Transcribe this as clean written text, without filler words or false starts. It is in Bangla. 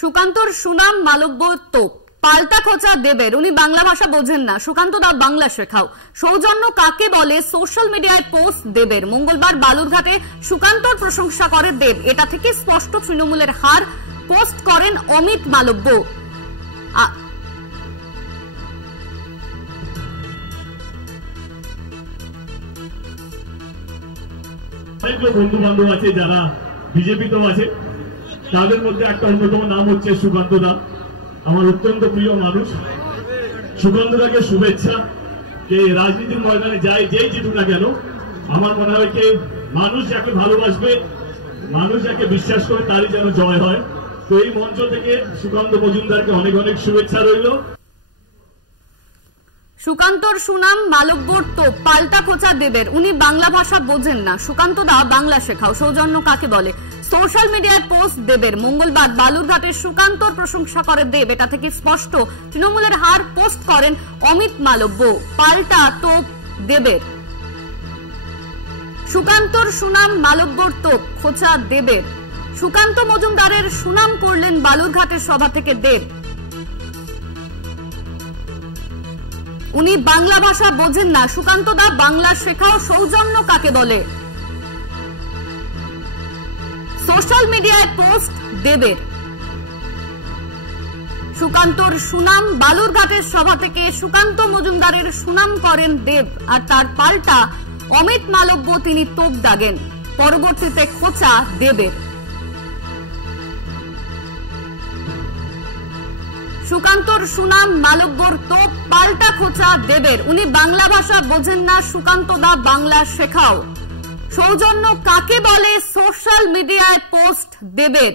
সুকান্তর সুনাম মালব্য তোপ পাল্টা খোঁচা দেবের। উনি বাংলা ভাষা বোঝেন না, সুকান্ত দা বাংলা শেখাও। সৌজন্য কাকে বলে সোশ্যাল মিডিয়ায় পোস্ট দেবের। মঙ্গলবার বালুরঘাটে সুকান্তর প্রশংসা করে দেব, এটা থেকে স্পষ্ট তৃণমূলের হার। পোস্ট করেন অমিত মালব্য। বন্ধু বান্ধব আছে যারা বিজেপিতেও আছে, তাদের মধ্যে একটা অন্যতম নাম হচ্ছে সুকান্ত দা। আমার অত্যন্ত প্রিয় মানুষ। সুকান্ত দাকে শুভেচ্ছা। যে রাজনীতির ময়দানে যায়, যেই জিতুক না কেন, আমার মনে হয় যে মানুষ যাকে ভালোবাসবে, মানুষ যাকে বিশ্বাস করে, তারই যেন জয় হয়। তো এই মঞ্চ থেকে সুকান্ত মজুমদারকে অনেক অনেক শুভেচ্ছা রইল। সুকান্তর সুনাম মালব্যর তোপ পাল্টা খোঁচা দেবের। উনি বাংলা ভাষা বোঝেন না, সুকান্ত দা বাংলা শেখাও। সৌজন্য কাকে বলে সোশ্যাল মিডিয়ায় পোস্ট দেবের। মঙ্গলবার বালুরঘাটের সুকান্তর প্রশংসা করে দেব, এটা থেকে স্পষ্ট তৃণমূলের হার। পোস্ট করেন অমিত মালব্য। পাল্টা তোপ দেবের। সুকান্তর সুনাম মালব্যর তোপ খোঁচা দেবের। সুকান্ত মজুমদারের সুনাম করলেন বালুরঘাটের সভা থেকে দেব। উনি বাংলা ভাষা বোঝেন না, সুকান্ত দা বাংলা শেখাও। সৌজন্য কাকে বলে সোশ্যাল মিডিয়ায় পোস্ট দেবের। সুকান্তর সুনাম বালুরঘাটের সভা থেকে সুকান্ত মজুমদারের সুনাম করেন দেব, আর তার পাল্টা অমিত মালব্য তিনি তোপ দাগেন। পরবর্তীতে খোঁচা দেবের। সুকান্তর সুনাম মালব্যর তোপ পাল্টা খোঁচা দেবের। উনি বাংলা ভাষা বোঝেন না, সুকান্ত দা বাংলা শেখাও। সৌজন্য কাকে বলে সোশ্যাল মিডিয়ায় পোস্ট দেবের।